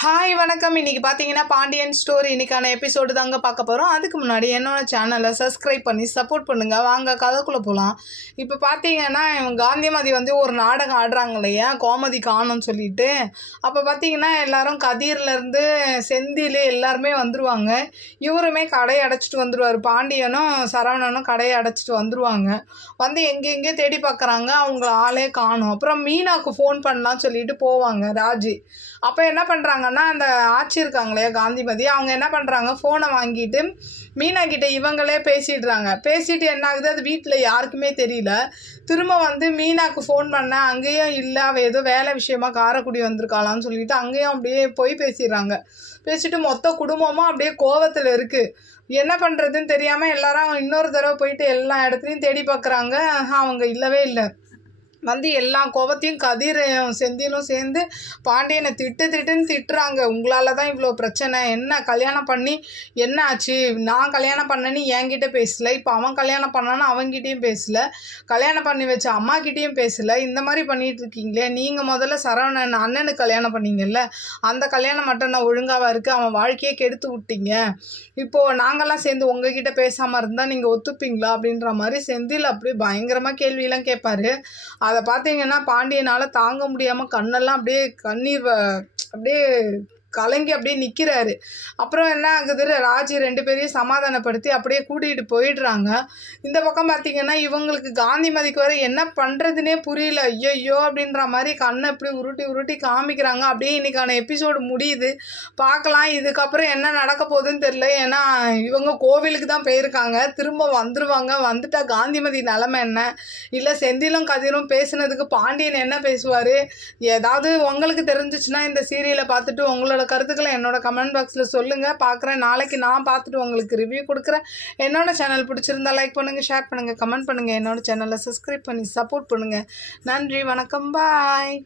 Hi வணக்கம். இன்றைக்கி பார்த்தீங்கன்னா பாண்டியன் ஸ்டோரி இன்றைக்கான எபிசோடு தாங்க பார்க்க போகிறோம். அதுக்கு முன்னாடி என்னோட சேனலை சப்ஸ்கிரைப் பண்ணி சப்போர்ட் பண்ணுங்கள். வாங்க கதைக்குள்ளே போகலாம். இப்போ பார்த்தீங்கன்னா காந்திமதி ஒரு நாடகம் ஆடுறாங்க இல்லையா, கோமதி காணும்னு சொல்லிட்டு. அப்போ பார்த்தீங்கன்னா எல்லோரும் கதிர்லேருந்து செந்தில் எல்லாருமே வந்துடுவாங்க. இவருமே கடையை அடைச்சிட்டு வந்துடுவார். பாண்டியனும் சரவணனும் கடையை அடைச்சிட்டு வந்துடுவாங்க. வந்து எங்கெங்கே தேடி பார்க்குறாங்க, அவங்கள ஆளே காணும். அப்புறம் மீனாவுக்கு ஃபோன் பண்ணலான்னு சொல்லிட்டு போவாங்க ராஜி. அப்போ என்ன பண்ணுறாங்கன்னா, அந்த ஆட்சி இருக்காங்களே காந்திமதி, அவங்க என்ன பண்ணுறாங்க, ஃபோனை வாங்கிட்டு மீனா கிட்ட இவங்களே பேசிடுறாங்க. பேசிட்டு என்ன ஆகுது, அது வீட்டில் யாருக்குமே தெரியல. திரும்ப மீனாவுக்கு ஃபோன் பண்ணேன், அங்கேயும் இல்லை, அவள் ஏதோ வேலை விஷயமா காரைக்குடி வந்திருக்காளான்னு சொல்லிட்டு அங்கேயும் அப்படியே போய் பேசிடுறாங்க. பேசிட்டு மொத்த குடும்பமும் அப்படியே கோவத்தில் இருக்குது. என்ன பண்ணுறதுன்னு தெரியாமல் எல்லாரும் இன்னொரு தடவை போயிட்டு எல்லா இடத்துலையும் தேடி பார்க்குறாங்க. அவங்க இல்லவே இல்லை. எல்லா கோபத்தையும் கதிரையும் செந்திலும் சேர்ந்து பாண்டியனை திட்டுன்னு திட்டுறாங்க. உங்களால் தான் இவ்வளோ பிரச்சனை, என்ன கல்யாணம் பண்ணி என்ன ஆச்சு, நான் கல்யாணம் பண்ணேன்னு என்கிட்ட பேசலை, இப்போ அவன் கல்யாணம் பண்ணான்னு அவன்கிட்டையும் பேசலை, கல்யாணம் பண்ணி வச்ச அம்மாக்கிட்டேயும் பேசலை, இந்த மாதிரி பண்ணிகிட்டு இருக்கீங்களே. நீங்கள் முதல்ல சரவணன் அண்ணனுக்கு கல்யாணம் பண்ணீங்கல்ல, அந்த கல்யாணம் மட்டும் நான் ஒழுங்காக இருக்குது, அவன் வாழ்க்கையே கெடுத்து விட்டீங்க. இப்போது நாங்கள்லாம் சேர்ந்து உங்ககிட்ட பேசாமல் இருந்தால் நீங்கள் ஒத்துப்பீங்களா அப்படின்ற மாதிரி செந்தில் அப்படி பயங்கரமாக கேள்வியெல்லாம் கேட்பாரு. அதை பார்த்தீங்கன்னா பாண்டியனால் தாங்க முடியாமல் கண்ணெல்லாம் அப்படியே கண்ணீர் அப்படியே கலங்கி அப்படியே நிற்கிறாரு. அப்புறம் என்ன ஆகுது, ராஜி 2 பேரையும் சமாதானப்படுத்தி அப்படியே கூட்டிகிட்டு போயிடுறாங்க. இந்த பக்கம் பார்த்திங்கன்னா இவங்களுக்கு காந்திமதிக்கு வர என்ன பண்ணுறதுனே புரியல. ஐயோ அப்படின்ற மாதிரி கண்ணை இப்படி உருட்டி காமிக்கிறாங்க. அப்படியே இன்றைக்கான எபிசோடு முடியுது. பார்க்கலாம் இதுக்கப்புறம் என்ன நடக்க போகுதுன்னு தெரில. ஏன்னா இவங்க கோவிலுக்கு தான் போயிருக்காங்க, திரும்ப வந்துடுவாங்க. வந்துட்டா காந்திமதி நிலமை என்ன, இல்லை செந்திலும் கதிரும் பேசுனதுக்கு பாண்டியன் என்ன பேசுவார், ஏதாவது உங்களுக்கு தெரிஞ்சிச்சுன்னா இந்த சீரியலை பார்த்துட்டு உங்களோட கருத்துக்களை என்னோட கமெண்ட் பாக்ஸில் சொல்லுங்கள். பார்க்குறேன். நாளைக்கு நான் பார்த்துட்டு உங்களுக்கு ரிவ்யூ கொடுக்குறேன். என்னோட சேனல் பிடிச்சிருந்தா லைக் பண்ணுங்கள், ஷேர் பண்ணுங்கள், கமெண்ட் பண்ணுங்கள். என்னோட சேனலை சப்ஸ்கிரைப் பண்ணி சப்போர்ட் பண்ணுங்கள். நன்றி, வணக்கம், பாய்.